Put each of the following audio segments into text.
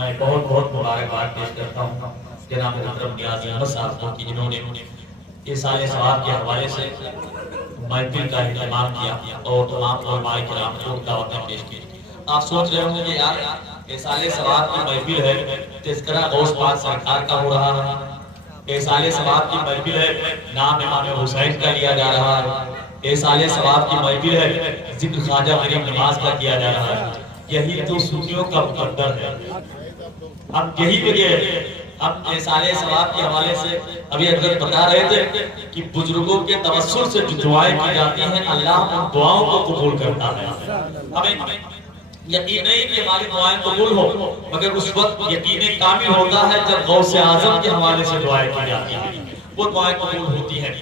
میں بہت بہت مبارکباد پیش کرتا ہوں جناب محترم نیاز احمد صاحب کو کہ جنہوں نے سال ثواب کے حوالے سے محفل کا اہتمام کیا اور تمام علماء کرام کو دعوتیں پیش کی۔ آپ سوچ رہے ہوں گے کہ یار سال ثواب کی محفل ہے، تذکرہ غوث پاک سرکار کا ہو رہا ہے، سال ثواب کی محفل ہے، نام امام حسین کا لیا جا رہا ہے، سال ثواب کی محفل ہے، ذکر خواجہ غریب نواز کا کیا جا رہا ہے۔ یہی تو صوفیوں کا مقدر ہے۔ اب یہی وجہ ہے، اب سال ثواب کے حوالے سے ابھی حضرت بتا رہے تھے کہ بزرگوں کے توسل سے جو دعائیں کی جاتی ہیں اللہ ان دعاؤں کو قبول کرتا ہے۔ ہمیں یقین نہیں کہ ہماری دعائیں قبول ہو، مگر اس وقت یقین کامل ہوتا ہے جب غوث اعظم کے حوالے سے دعائیں کی جاتی ہیں، وہ دعائیں قبول ہوتی ہیں۔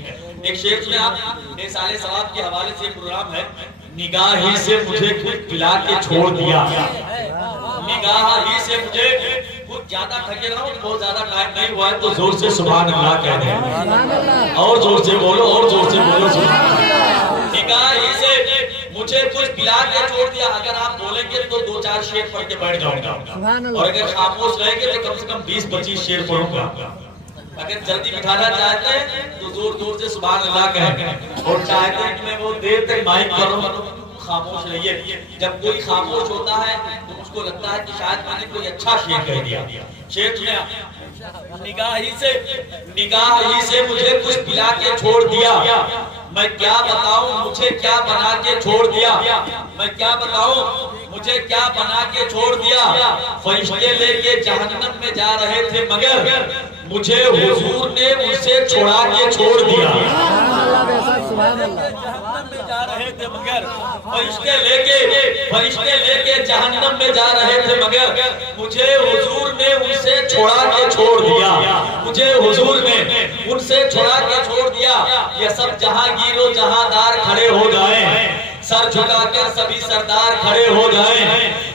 ایک شعر سنے آپ، سال ثواب کے حوالے سے پروگرام ہے، نگاہ ہی سے مجھے کچھ پلا کے چھوڑ دیا، نگاہ ہی سے مجھے کچھ زیادہ تھکے رہا ہوں، بہت زیادہ ٹائم نہیں ہوا ہے تو زور سے سبحان اللہ کہہ دیں، اور زور سے بولو، اور زور سے بولو سبحان اللہ۔ نگاہ ہی سے مجھے کچھ پلا کے چھوڑ دیا، اگر آپ بولیں گے تو 2-4 شعر پڑھ کے بیٹھ جاؤں گا، اور اگر خاموش رہیں گے تو کم سے کم 20-25 شعر پڑھوں گا۔ اگر جلدی بٹھانا چاہتے ہیں تو زور زور سے سبحان اللہ کہیں، اور چاہتے ہیں کہ میں وہ دیر تک مائک کروں تو خاموش رہیے۔ جب کوئی خاموش ہوتا ہے تو اس کو لگتا ہے کہ شاید میں نے کوئی اچھا شعر کہہ دیا۔ شعر سنیں، نگاہ ہی سے مجھے کچھ پلا کے چھوڑ دیا، میں کیا بتاؤں مجھے کیا بنا کے چھوڑ دیا، میں کیا بتاؤں مجھے کیا بنا کے چھوڑ دیا، فرشتے لے کے جہنم میں جا رہے تھے مگر مجھے حضور نے ان سے چھڑا کے چھوڑ دیا۔ جہنم میں جا رہے تھے مگر فرشتے لے کے جہنم میں جا رہے تھے مگر مجھے حضور نے ان سے چھڑا کے چھوڑ دیا، مجھے حضور نے ان سے چھڑا کے چھوڑ دیا۔ یہ سب جہانگیر و جہاندار کھڑے ہو جائیں، سر جھکا کر سبھی سردار کھڑے ہو جائیں،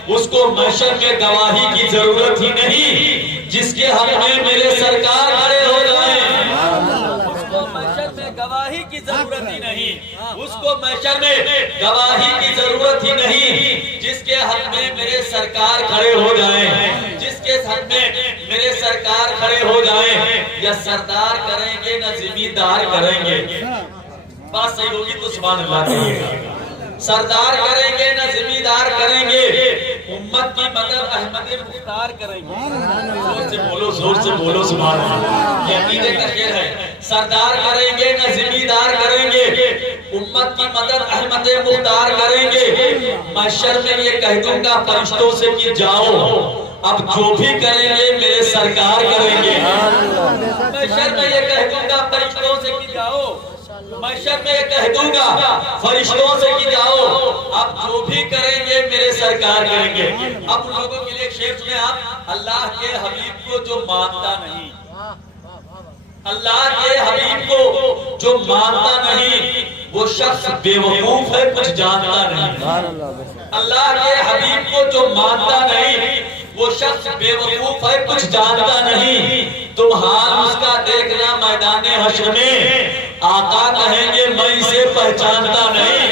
اس کو محشر میں گواہی کی ضرورت ہی نہیں، جس کے حق میں میرے سرکار کھڑے ہو جائیں۔ اس کو محشر میں گواہی کی ضرورت ہی نہیں، اس کو محشر میں گواہی کی ضرورت ہی نہیں، جس کے حق میں میرے سرکار کھڑے ہو جائیں، جس کے حق میں میرے سرکار کھڑے ہو جائیں۔ یا سردار کریں گے نہ زمیندار کریں گے، بات صحیح ہوگی تو سبحان اللہ کہیے گا۔ سردار کریں گے نہ زمیندار کریں گے، امت کی مدد احمد مختار کریں گے۔ زور سے بولو، زور سے بولو سبحان اللہ۔ یہ عقیدے کا شعر ہے، سردار کریں گے نہ زمیندار کریں گے، امت کی مدد احمد مختار کریں گے۔ محشر میں یہ کہہ دوں گا فرشتوں سے کہ جاؤ، اب جو بھی کریں گے میرے سرکار کریں گے۔ محشر میں یہ کہہ دوں گا فرشتوں سے کہ جاؤ، محشر میں یہ کہہ دوں گا فرشتوں سے کہ جاؤ، اب جو بھی کریں گے میرے سرکار کریں گے۔ اب ان لوگوں کے لیے ایک شعر سنیں آپ، اللہ کے حبیب کو جو مانتا نہیں، اللہ کے حبیب کو جو مانتا نہیں وہ شخص بے وقوف ہے، کچھ جانتا نہیں۔ اللہ کے حبیب کو جو مانتا نہیں وہ شخص بے وقوف ہے، کچھ جانتا نہیں۔ تم حال اس کا دیکھنا میدان حشر میں، آقا کہیں گے میں اسے پہچانتا نہیں۔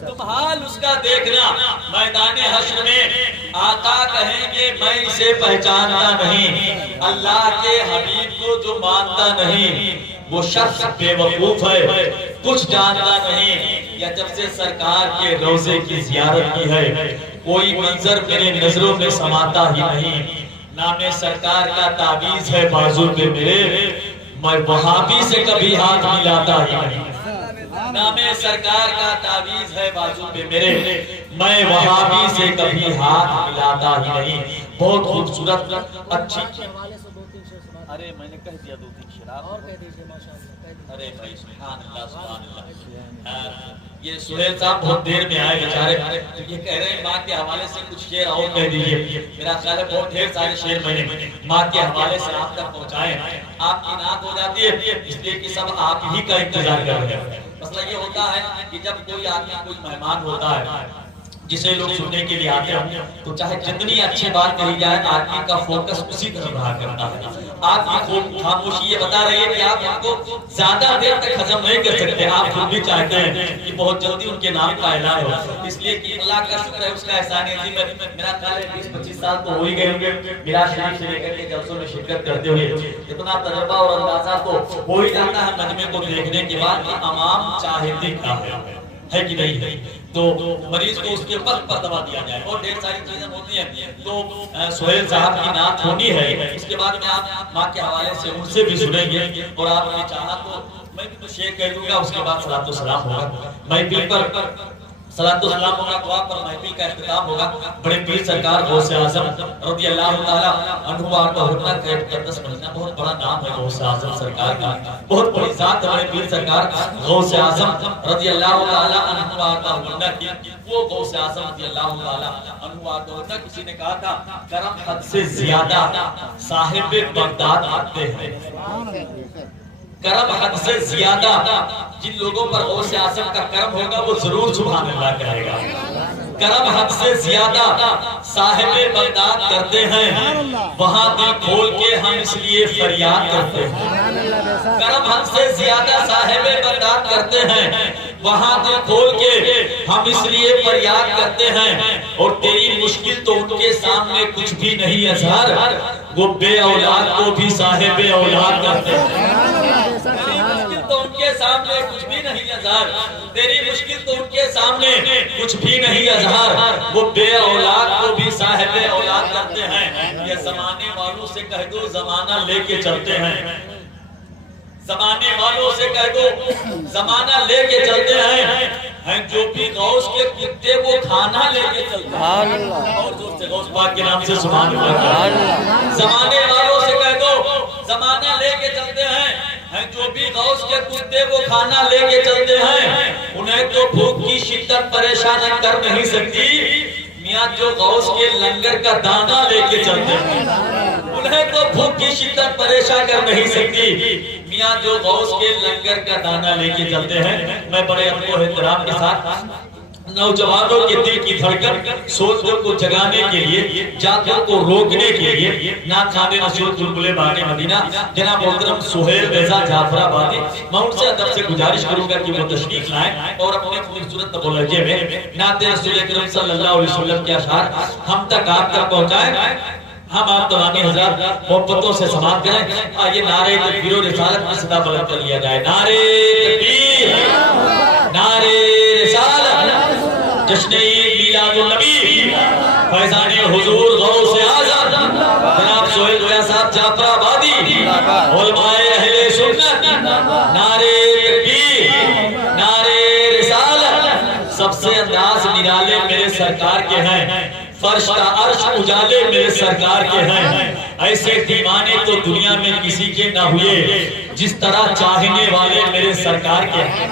تم حال اس کا دیکھنا میدان حشر میں، آقا کہیں گے میں اسے پہچانتا نہیں۔ اللہ کے حبیب کو جو مانتا نہیں وہ شخص بے وقوف ہے، کچھ جانتا نہیں۔ یا جب سے سرکار کے روضے کی زیارت کی ہے کوئی منظر میرے نظروں میں سماتا ہی نہیں۔ نام سرکار کا تعویذ ہے بازو پہ میرے، میں وہابی سے کبھی ہاتھ ملاتا ہی نہیں۔ نام سرکار کا تعویذ ہے بازو پہ میرے، میں وہابی سے کبھی ہاتھ ملاتا ہی نہیں۔ بہت خوبصورت اچھی، ارے میں نے کہہ دیا 2-3 شراب اور کہہ دیجئے ماشاءاللہ۔ ارے بھائی سبحان اللہ سبحان اللہ۔ یہ سہیل صاحب بہت دیر میں آئے بیچارے، یہ کہہ رہے ہیں ماں کے حوالے سے کچھ شعر اور کہہ دیجئے۔ میرا خیال ہے بہت ڈھیر سارے شعر میں نے ماں کے حوالے سے آپ تک پہنچائے، آپ کی نعت ہو جاتی ہے اس لیے کہ سب آپ ہی کا انتظار کر رہے ہیں۔ مسئلہ یہ ہوتا ہے کہ جب کوئی آدمی کوئی مہمان ہوتا ہے جسے لوگ سننے کے لیے آتے ہیں تو چاہے جتنی اچھی بات کہی جائے آدمی کا فوکس اسی طرف رہا کرتا ہے. آپ کی خاموشی یہ بتا رہی ہے کہ آپ ان کو زیادہ دیر تک ہضم نہیں کر سکتے. آپ خود بھی چاہتے ہیں کہ بہت جلدی ان کے نام کا اعلان ہو, اس لیے کہ اللہ کا شکر ہے, اس کا احسان ہے. میرا خیال ہے 20-25 سال تو ہو ہی گئے ہوں گے میرا شریف سے لے کر کے جلسوں میں شرکت کرتے ہوئے. اتنا تجربہ اور اندازہ تو ہو ہی جاتا ہے مجمع کو دیکھنے کے بعد کہ عوام چاہتے کیا ہے کہ نہیں ہے. تو مریض کو اس کے وقت پر دوا دیا جائے اور ڈھیر ساری چیزیں ہوتی ہیں. تو سہیل صاحب کی نعت ہونی ہے, اس کے بعد میں آپ ماں کے حوالے سے ان سے بھی سنیں گے. اور آپ نے چاہا تو میں بھی کچھ شیئر کہہ دوں گا, اس کے بعد صلاۃ و سلام ہوگا. محفل پر صلاۃ و سلام ہوگا, دعا پر محفل کا اختتام ہوگا. بڑے پیر سرکار غوث اعظم رضی اللہ تعالیٰ عنہ وارضہ کا مقدس مدینہ, بہت بڑا نام ہے غوث اعظم سرکار کا, بہت بڑی ذات ہے بڑے پیر سرکار غوث اعظم رضی اللہ تعالیٰ عنہ وارضہ کی. وہ غوث اعظم رضی اللہ تعالیٰ عنہ وارضہ, کسی نے کہا تھا کرم حد سے زیادہ صاحب بغداد آتے ہیں. کرم حد سے زیادہ جن لوگوں پر غوث اعظم کا کرم ہوگا وہ ضرور سبحان اللہ کہے گا. کرم حد سے زیادہ صاحب بغداد کرتے ہیں, وہاں دل کھول کے ہم اس لیے فریاد کرتے ہیں. کرم حد سے زیادہ صاحب بغداد کرتے ہیں, وہاں دل کھول کے ہم اس لیے فریاد کرتے ہیں. اور تیری مشکل تو ان کے سامنے کچھ بھی نہیں اظہار, وہ بے اولاد کو بھی صاحب اولاد کرتے ہیں. تو ان کے سامنے کچھ بھی نہیں اظہار, تیری مشکل تو ان کے سامنے کچھ بھی نہیں اظہار, وہ بے اولاد کو بھی صاحب اولاد کرتے ہیں. یہ زمانے والوں سے کہہ دو زمانہ لے کے چلتے ہیں, زمانے والوں سے کہہ دو زمانہ لے کے چلتے ہیں. جو بھی غوث کے کتے وہ کھانا لے کے چلتے ہیں. اور جو سے غوث پاک کے نام سے سبحان اللہ. زمانے والوں سے کہہ دو زمانہ لے کے چلتے ہیں. جو بھی غوث کے کتے وہ کھانا لے کے چلتے ہیں, انہیں تو بھوک کی شدت پریشان کر نہیں سکتی. میاں جو غوث کے لنگر کا دانہ لے کے چلتے ہیں, انہیں تو بھوک کی شدت پریشان کر نہیں سکتی. میاں جو غوث کے لنگر کا دانہ لے کے چلتے ہیں. میں بڑے ادب و احترام کے ساتھ نوجوانوں کے دل کی دھڑکن سوچوں کو جگانے کے لیے, جاتوں کو روکنے کے لیے نعت خوان رسول بلبل باغ مدینہ جناب محترم سہیل رضا جعفر آبادی, میں ان سے ادب سے گزارش کروں گا کہ وہ تشریف لائیں اور اپنے خوبصورت لہجے میں نعت رسول اکرم صلی اللہ علیہ وسلم کے اشعار ہم تک آپ تک پہنچائیں. ہم آپ تمامی حضرات محبتوں سے سماعت کریں. آئیے نعرہ تکبیر و رسالت کی صدا بلند کر لیا جائے. نعرہ تکبیر, نعرہ رسالت, جشن عید میلاد النبی, فیضان حضور غوث اعظم جناب سہیل رضا صاحب جعفر آبادی, علماء اہل سنت. نعرہ تکبیر, نعرہ رسالت. سب سے انداز نرالے میرے سرکار کے ہیں, فرش کا عرش اجالے میرے سرکار کے ہیں. ایسے دیوانے تو دنیا میں کسی کے نہ ہوئے, جس طرح چاہنے والے میرے سرکار کے ہیں.